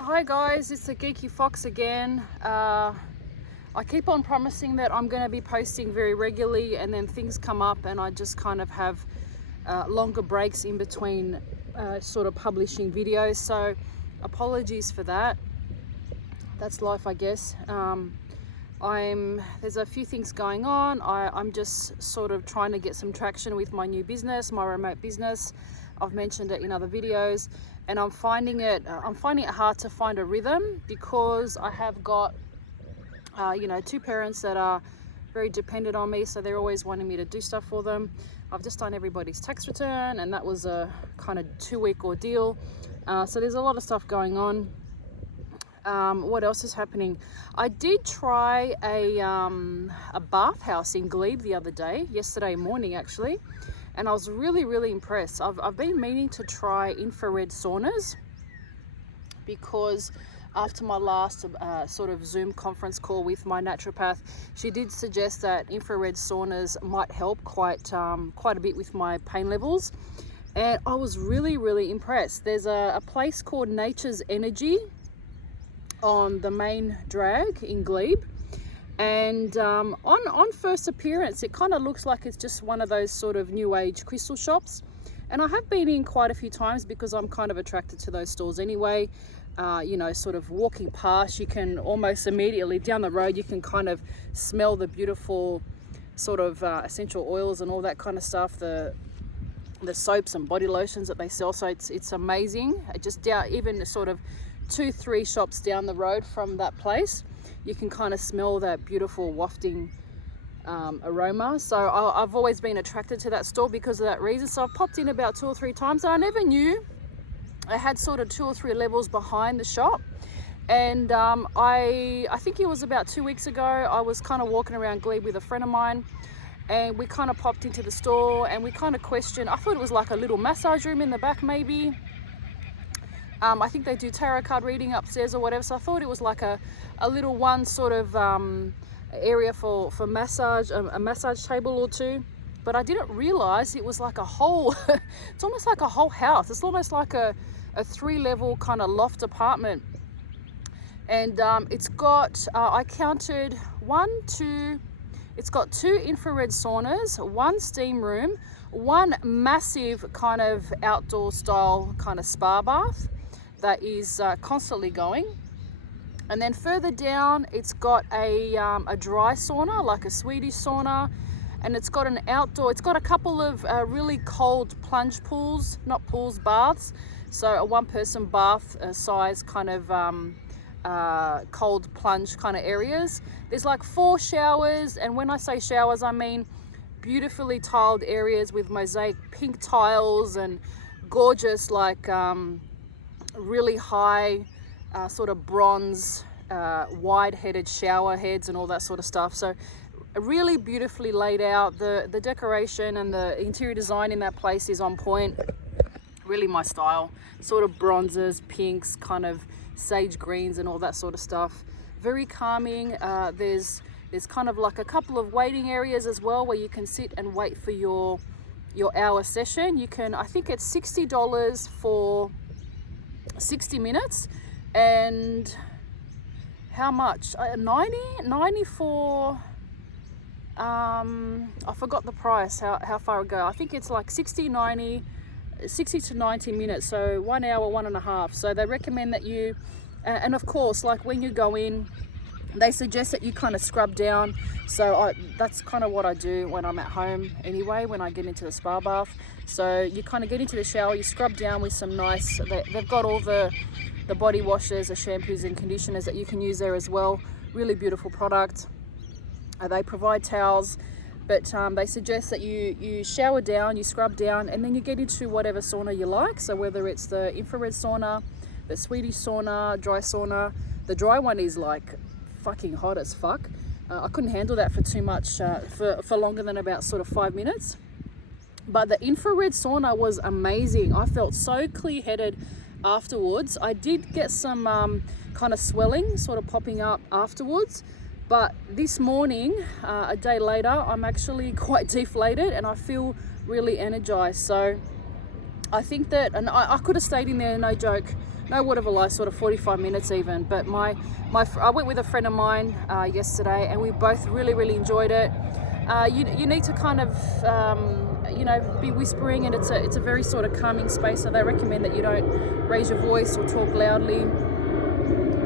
Hi guys, it's the Geeky Fox again. I keep on promising that I'm going to be posting very regularly, and then things come up and I just kind of have longer breaks in between sort of publishing videos, so apologies for that. That's life, I guess. There's a few things going on. I'm just sort of trying to get some traction with my new business, my remote business. I've mentioned it in other videos, and I'm finding it hard to find a rhythm because I have got two parents that are very dependent on me, so they're always wanting me to do stuff for them. I've just done everybody's tax return, and that was a kind of 2-week ordeal. So there's a lot of stuff going on. What else is happening? I did try a bathhouse in Glebe the other day, yesterday morning actually, and I was really impressed. I've been meaning to try infrared saunas because after my last sort of Zoom conference call with my naturopath, she did suggest that infrared saunas might help quite a bit with my pain levels, and I was really impressed. There's a place called Nature's Energy on the main drag in Glebe, and on first appearance it kind of looks like it's just one of those sort of new age crystal shops, and I have been in quite a few times because I'm kind of attracted to those stores anyway. Sort of walking past, you can almost immediately down the road you can kind of smell the beautiful sort of essential oils and all that kind of stuff, the soaps and body lotions that they sell. So it's amazing. Just down, even sort of 2-3 shops down the road from that place, you can kind of smell that beautiful wafting aroma. So I've always been attracted to that store because of that reason. So I've popped in about 2 or 3 times, and I never knew I had sort of 2 or 3 levels behind the shop. And I think it was about 2 weeks ago, I was kind of walking around Glebe with a friend of mine, and we kind of popped into the store and we kind of questioned. I thought it was like a little massage room in the back maybe. I think they do tarot card reading upstairs or whatever, so I thought it was like a little one sort of area for massage, a massage table or 2. But I didn't realize it was like a whole it's almost like a whole house. It's almost like a 3-level kind of loft apartment, and it's got I counted 1, 2, it's got 2 infrared saunas, 1 steam room, 1 massive kind of outdoor style kind of spa bath that is constantly going. And then further down it's got a dry sauna, like a Swedish sauna, and it's got an outdoor, it's got a couple of really cold plunge pools, not pools, baths. So a 1-person bath size kind of cold plunge kind of areas. There's like 4 showers, and when I say showers I mean beautifully tiled areas with mosaic pink tiles and gorgeous like really high sort of bronze wide-headed shower heads and all that sort of stuff. So really beautifully laid out. The decoration and the interior design in that place is on point, really my style. Sort of bronzes, pinks, kind of sage greens and all that sort of stuff. Very calming. There's kind of like a couple of waiting areas as well where you can sit and wait for your hour session. You can, I think it's $60 for 60 minutes, and how much? 90 for I forgot the price, how far it go. I think it's like 60 to 90 minutes, so 1 hour, 1.5. So they recommend that you and of course, like when you go in, they suggest that you kind of scrub down. So that's kind of what I do when I'm at home anyway, when I get into the spa bath. So you kind of get into the shower, you scrub down with some nice, they've got all the body washes, the shampoos and conditioners that you can use there as well. Really beautiful product. They provide towels, but they suggest that you shower down, you scrub down, and then you get into whatever sauna you like. So whether it's the infrared sauna, the Swedish sauna, dry sauna. The dry one is like fucking hot as fuck. I couldn't handle that for too much, for longer than about sort of 5 minutes. But the infrared sauna was amazing. I felt so clear-headed afterwards. I did get some kind of swelling sort of popping up afterwards, but this morning, a day later, I'm actually quite deflated and I feel really energized. So I think that, and I could have stayed in there, no joke, no word of a lie, sort of 45 minutes even. But I went with a friend of mine yesterday, and we both really enjoyed it. You need to kind of be whispering, and it's a very sort of calming space, so they recommend that you don't raise your voice or talk loudly.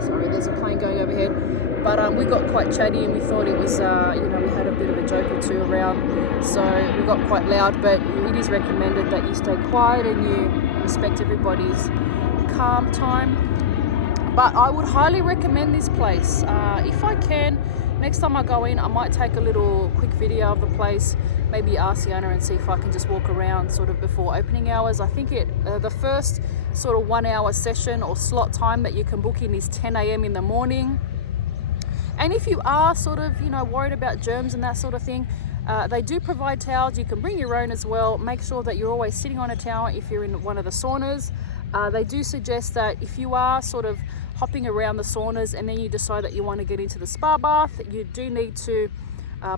Sorry, there's a plane going overhead. But we got quite chatty, and we thought it was, we had a bit of a joke or two around, so we got quite loud. But it is recommended that you stay quiet and you respect everybody's calm time. But I would highly recommend this place. If I can, next time I go in, I might take a little quick video of the place, maybe ask the owner and see if I can just walk around sort of before opening hours. I think the first sort of 1 hour session or slot time that you can book in is 10 a.m. in the morning. And if you are sort of, worried about germs and that sort of thing, they do provide towels. You can bring your own as well. Make sure that you're always sitting on a towel if you're in one of the saunas. They do suggest that if you are sort of hopping around the saunas and then you decide that you want to get into the spa bath, you do need to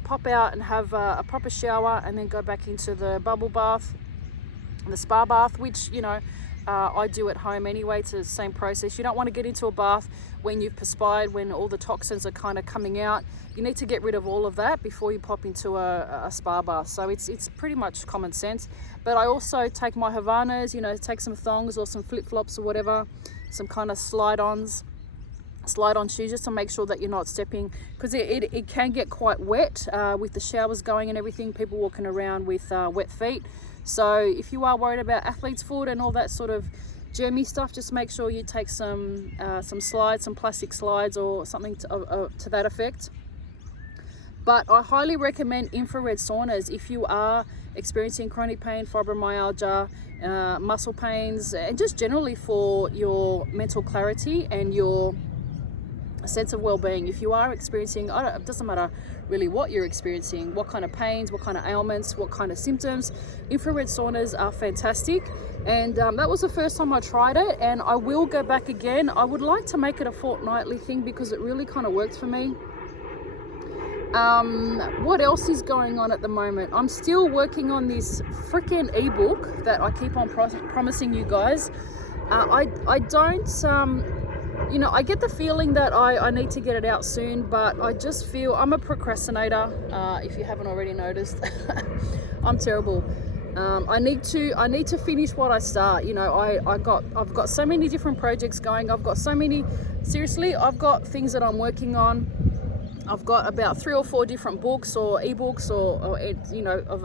pop out and have a proper shower and then go back into the bubble bath, the spa bath, which, I do at home anyway. It's the same process. You don't want to get into a bath when you've perspired, when all the toxins are kind of coming out. You need to get rid of all of that before you pop into a spa bath. So it's pretty much common sense. But I also take my Havanas, take some thongs or some flip-flops or whatever, some kind of slide-on shoes, just to make sure that you're not stepping, because it can get quite wet with the showers going and everything, people walking around with wet feet. So if you are worried about athlete's foot and all that sort of germy stuff, just make sure you take some slides, some plastic slides or something to that effect. But I highly recommend infrared saunas if you are experiencing chronic pain, fibromyalgia, muscle pains, and just generally for your mental clarity and your sense of well-being. If you are experiencing, it doesn't matter really what you're experiencing, what kind of pains, what kind of ailments, what kind of symptoms, infrared saunas are fantastic. And that was the first time I tried it, and I will go back again. I would like to make it a fortnightly thing because it really kind of works for me. What else is going on at the moment? I'm still working on this freaking ebook that I keep on promising you guys. I don't I get the feeling that I need to get it out soon, but I just feel I'm a procrastinator. If you haven't already noticed, I'm terrible. I need to finish what I start. I've got so many different projects going. I've got things that I'm working on. I've got about 3 or 4 different books or ebooks or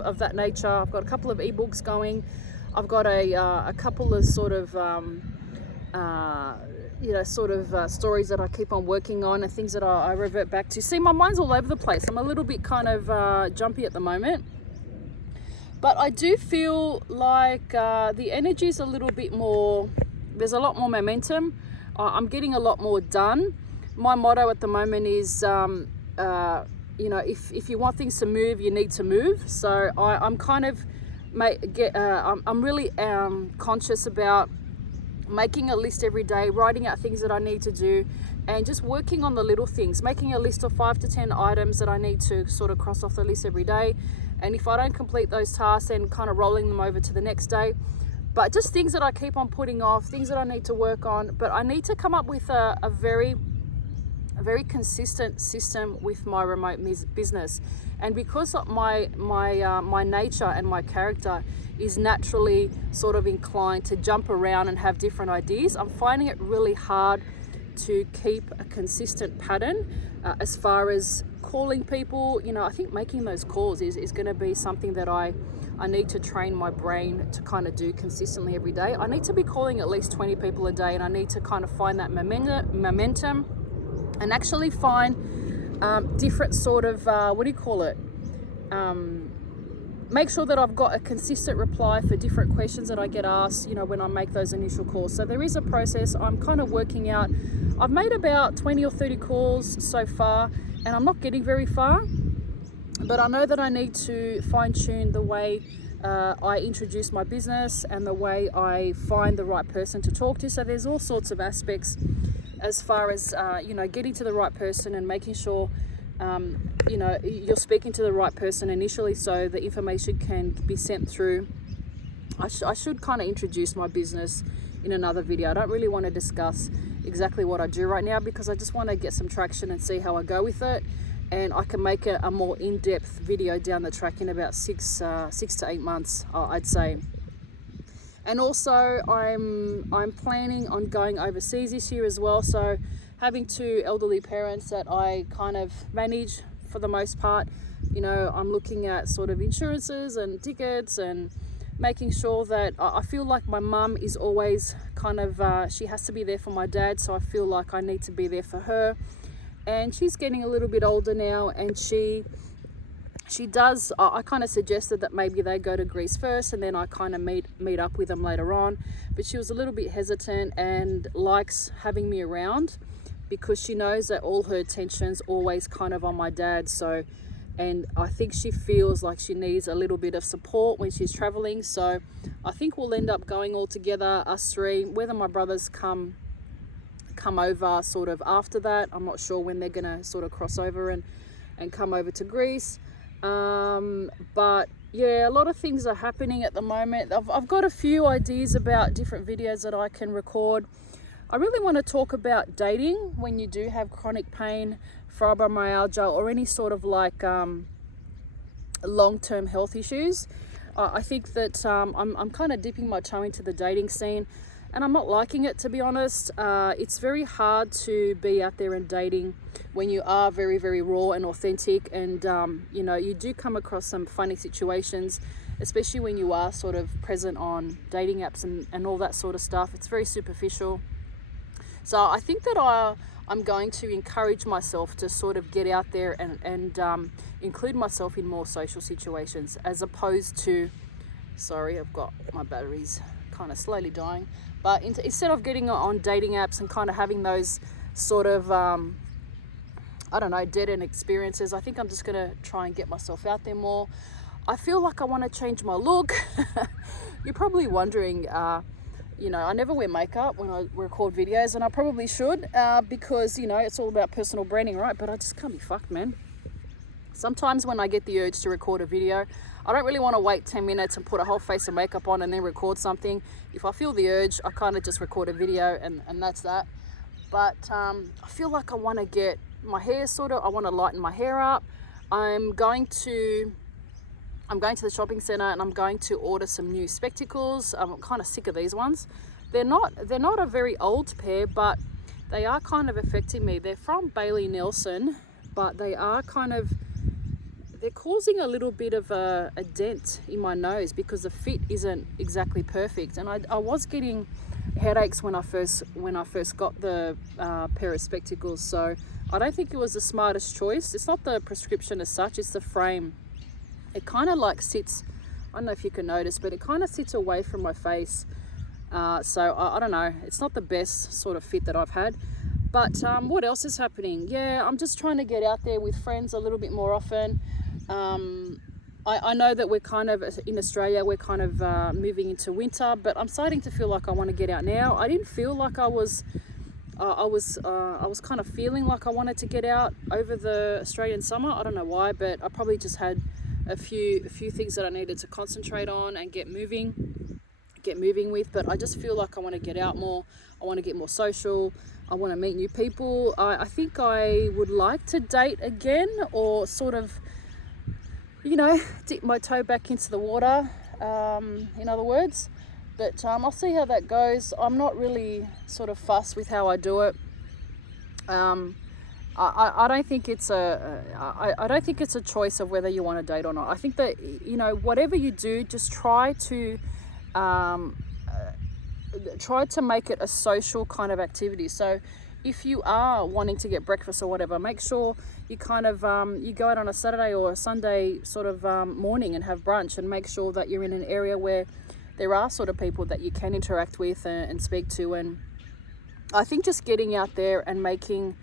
of that nature. I've got a couple of ebooks going. I've got a couple of sort of stories that I keep on working on and things that I revert back to. See, my mind's all over the place. I'm a little bit kind of jumpy at the moment. But I do feel like the energy is a little bit more, there's a lot more momentum. I'm getting a lot more done. My motto at the moment is, if you want things to move, you need to move. So I'm kind of, I'm really conscious about making a list every day, writing out things that I need to do, and just working on the little things, making a list of 5 to 10 items that I need to sort of cross off the list every day. And if I don't complete those tasks, then kind of rolling them over to the next day. But just things that I keep on putting off, things that I need to work on. But I need to come up with a very consistent system with my remote business. And because of my nature and my character is naturally sort of inclined to jump around and have different ideas, I'm finding it really hard to keep a consistent pattern as far as calling people. I think making those calls is going to be something that I need to train my brain to kind of do consistently every day. I need to be calling at least 20 people a day, and I need to kind of find that momentum and actually find different sort of, make sure that I've got a consistent reply for different questions that I get asked, when I make those initial calls. So there is a process I'm kind of working out. I've made about 20 or 30 calls so far, and I'm not getting very far, but I know that I need to fine tune the way I introduce my business and the way I find the right person to talk to. So there's all sorts of aspects as far as, getting to the right person and making sure, you're speaking to the right person initially so the information can be sent through. I should kind of introduce my business in another video. I don't really want to discuss exactly what I do right now because I just want to get some traction and see how I go with it, and I can make a more in-depth video down the track in about 6 to 8 months, I'd say. And also I'm planning on going overseas this year as well, so having 2 elderly parents that I kind of manage for the most part, you know, I'm looking at sort of insurances and tickets and making sure that I feel like my mum is always kind of, she has to be there for my dad, so I feel like I need to be there for her. And she's getting a little bit older now, and she does, I kind of suggested that maybe they go to Greece first and then I kind of meet up with them later on, but she was a little bit hesitant and likes having me around because she knows that all her attention's always kind of on my dad. So, and I think she feels like she needs a little bit of support when she's traveling. So I think we'll end up going all together, us 3, whether my brothers come over sort of after that. I'm not sure when they're gonna sort of cross over and come over to Greece. But yeah, a lot of things are happening at the moment. I've got a few ideas about different videos that I can record. I really want to talk about dating when you do have chronic pain, fibromyalgia, or any sort of like long-term health issues. I think that I'm kind of dipping my toe into the dating scene, and I'm not liking it, to be honest. It's very hard to be out there and dating when you are very, very raw and authentic, and you know, you do come across some funny situations, especially when you are sort of present on dating apps and all that sort of stuff. It's very superficial. So I think that I'm going to encourage myself to sort of get out there and include myself in more social situations, as opposed to, sorry, I've got my batteries kind of slowly dying, but instead of getting on dating apps and kind of having those sort of I don't know, dead end experiences, I think I'm just going to try and get myself out there more. I feel like I want to change my look. You're probably wondering, you know, I never wear makeup when I record videos, and I probably should, because, you know, it's all about personal branding, right? But I just can't be fucked, man. Sometimes when I get the urge to record a video, I don't really want to wait 10 minutes and put a whole face of makeup on and then record something. If I feel the urge, I kind of just record a video and that's that. But I feel like I want to get my hair I want to lighten my hair up. I'm going to the shopping center and I'm going to order some new spectacles. I'm kind of sick of these ones. They're not a very old pair, but they are kind of affecting me. They're from Bailey Nelson, but they're causing a little bit of a dent in my nose because the fit isn't exactly perfect. And I was getting headaches when I first got the pair of spectacles, so I don't think it was the smartest choice. It's not the prescription as such, it's the frame. It kind of like sits, I don't know if you can notice, but it kind of sits away from my face. So I don't know, it's not the best sort of fit that I've had. But what else is happening? Yeah, I'm just trying to get out there with friends a little bit more often. I know that we're kind of, in Australia, we're kind of moving into winter, but I'm starting to feel like I want to get out now. I didn't feel like I was kind of feeling like I wanted to get out over the Australian summer. I don't know why, but I probably just had a few things that I needed to concentrate on and get moving with. But I just feel like I want to get out more. I want to get more social. I want to meet new people. I think I would like to date again, or sort of, you know, dip my toe back into the water, in other words. But I'll see how that goes. I'm not really sort of fussed with how I do it. I don't think it's I don't think it's a choice of whether you want to date or not. I think that, you know, whatever you do, just try to make it a social kind of activity. So if you are wanting to get breakfast or whatever, make sure you kind of you go out on a Saturday or a Sunday sort of morning and have brunch, and make sure that you're in an area where there are sort of people that you can interact with and speak to. And I think just getting out there and making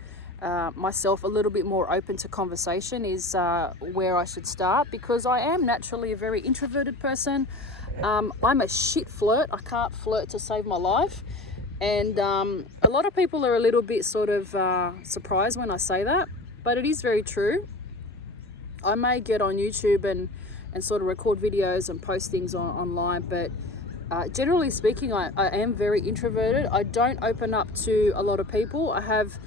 myself a little bit more open to conversation is where I should start, because I am naturally a very introverted person. I'm a shit flirt. I can't flirt to save my life. And a lot of people are a little bit sort of surprised when I say that, but it is very true. I may get on YouTube and sort of record videos and post things online, but Generally speaking, I am very introverted. I don't open up to a lot of people. I have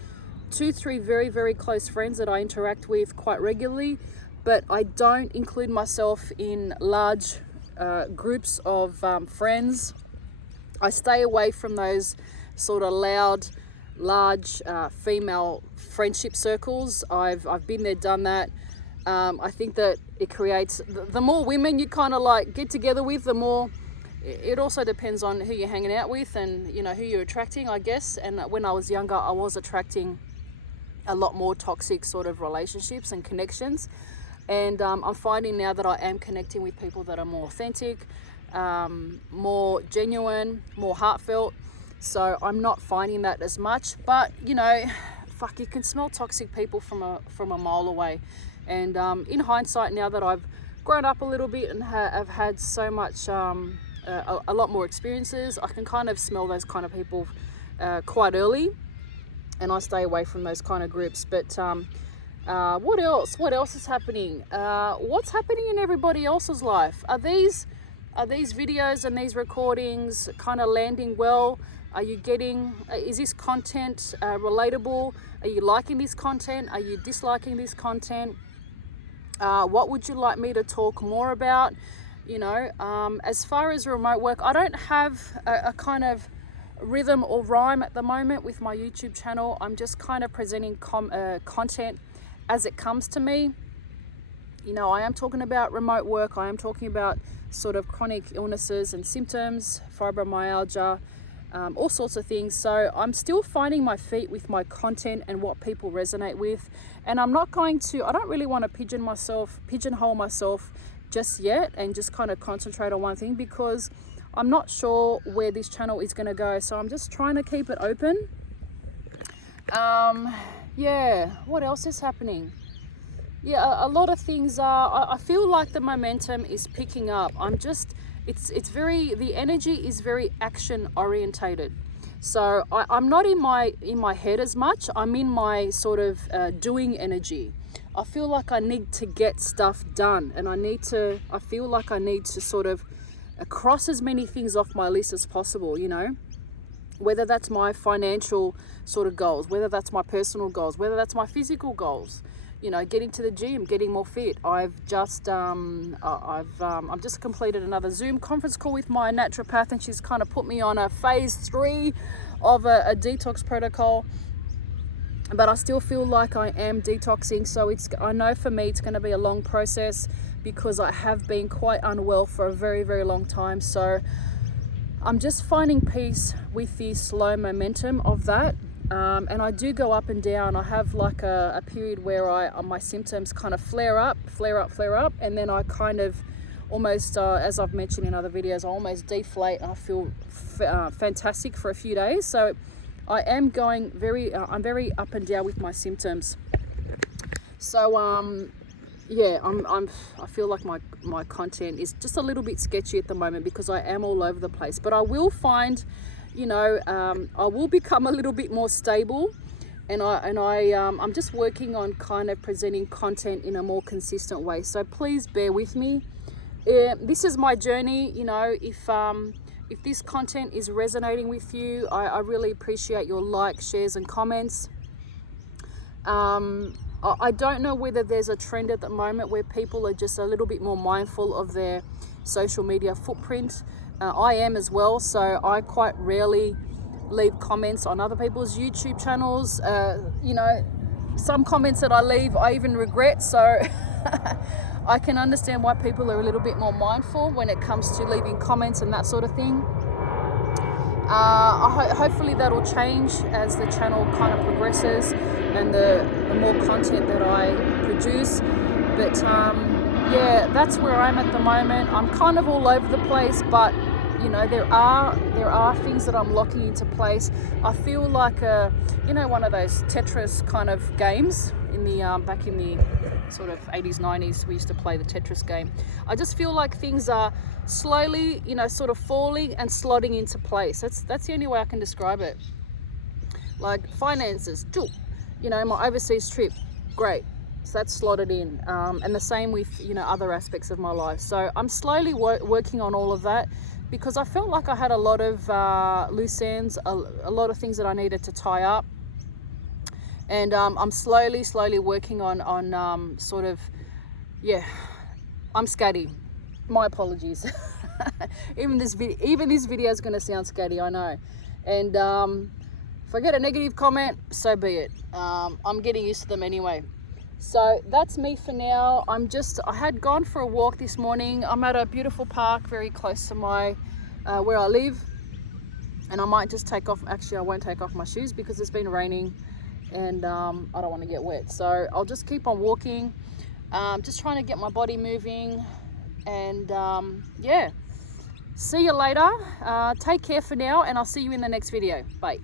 2-3 very, very close friends that I interact with quite regularly, but I don't include myself in large groups of friends. I stay away from those sort of loud, large female friendship circles. I've been there, done that. I think that it creates, the more women you kind of like get together with, the more, it also depends on who you're hanging out with and, you know, who you're attracting, I guess. And when I was younger, I was attracting a lot more toxic sort of relationships and connections. And I'm finding now that I am connecting with people that are more authentic, more genuine, more heartfelt. So I'm not finding that as much, but you know, fuck, you can smell toxic people from a mile away. And in hindsight, now that I've grown up a little bit and have had so much, a lot more experiences, I can kind of smell those kind of people quite early, and I stay away from those kind of groups. But what else is happening? What's happening in everybody else's life? Are these videos and these recordings kind of landing well? Are you getting, is this content relatable? Are you liking this content? Are you disliking this content? What would you like me to talk more about? You know, as far as remote work, I don't have a kind of rhythm or rhyme at the moment with my YouTube channel. I'm just kind of presenting content as it comes to me. You know, I am talking about remote work. I am talking about sort of chronic illnesses and symptoms, fibromyalgia, all sorts of things. So I'm still finding my feet with my content and what people resonate with. And I'm not going to, I don't really want to pigeonhole myself just yet and just kind of concentrate on one thing, because I'm not sure where this channel is going to go. So I'm just trying to keep it open. Yeah, what else is happening? Yeah, a lot of things are, I feel like the momentum is picking up. It's very, the energy is very action orientated. So I'm not in my head as much. I'm in my sort of doing energy. I feel like I need to get stuff done, and I feel like I need to sort of cross as many things off my list as possible, you know, whether that's my financial sort of goals, whether that's my personal goals, whether that's my physical goals, you know, getting to the gym, getting more fit. I've just completed another Zoom conference call with my naturopath, and she's kind of put me on a phase 3 of a detox protocol. But I still feel like I am detoxing. So I know for me it's going to be a long process, because I have been quite unwell for a very, very long time. So I'm just finding peace with the slow momentum of that. And I do go up and down. I have like a period where my symptoms kind of flare up, and then I kind of almost, as I've mentioned in other videos, I almost deflate and I feel fantastic for a few days. So I am going I'm very up and down with my symptoms. So yeah, I feel like my content is just a little bit sketchy at the moment, because I am all over the place. But I will find, you know, I will become a little bit more stable, and I'm just working on kind of presenting content in a more consistent way. So please bear with me. This is my journey. You know, if this content is resonating with you, I really appreciate your likes, shares and comments. I don't know whether there's a trend at the moment where people are just a little bit more mindful of their social media footprint. I am as well, so I quite rarely leave comments on other people's YouTube channels. You know, some comments that I leave I even regret, so I can understand why people are a little bit more mindful when it comes to leaving comments and that sort of thing. Hopefully that'll change as the channel kind of progresses and the more content that I produce. But yeah, that's where I'm at the moment. I'm kind of all over the place, but you know, there are things that I'm locking into place. I feel like you know, one of those Tetris kind of games in the back in the sort of 80s, 90s, we used to play the Tetris game. I just feel like things are slowly, you know, sort of falling and slotting into place. That's the only way I can describe it. Like finances, you know, my overseas trip, great. So that's slotted in, and the same with, you know, other aspects of my life. So I'm slowly working on all of that, because I felt like I had a lot of loose ends, a lot of things that I needed to tie up. And I'm slowly working on sort of, yeah, I'm scatty. My apologies. even this video is going to sound scatty, I know. And if I get a negative comment, so be it. I'm getting used to them anyway. So that's me for now. I had gone for a walk this morning. I'm at a beautiful park very close to my where I live, and I might just take off, actually I won't take off my shoes because it's been raining and I don't want to get wet. So I'll just keep on walking, just trying to get my body moving. And yeah, see you later. Take care for now, and I'll see you in the next video. Bye.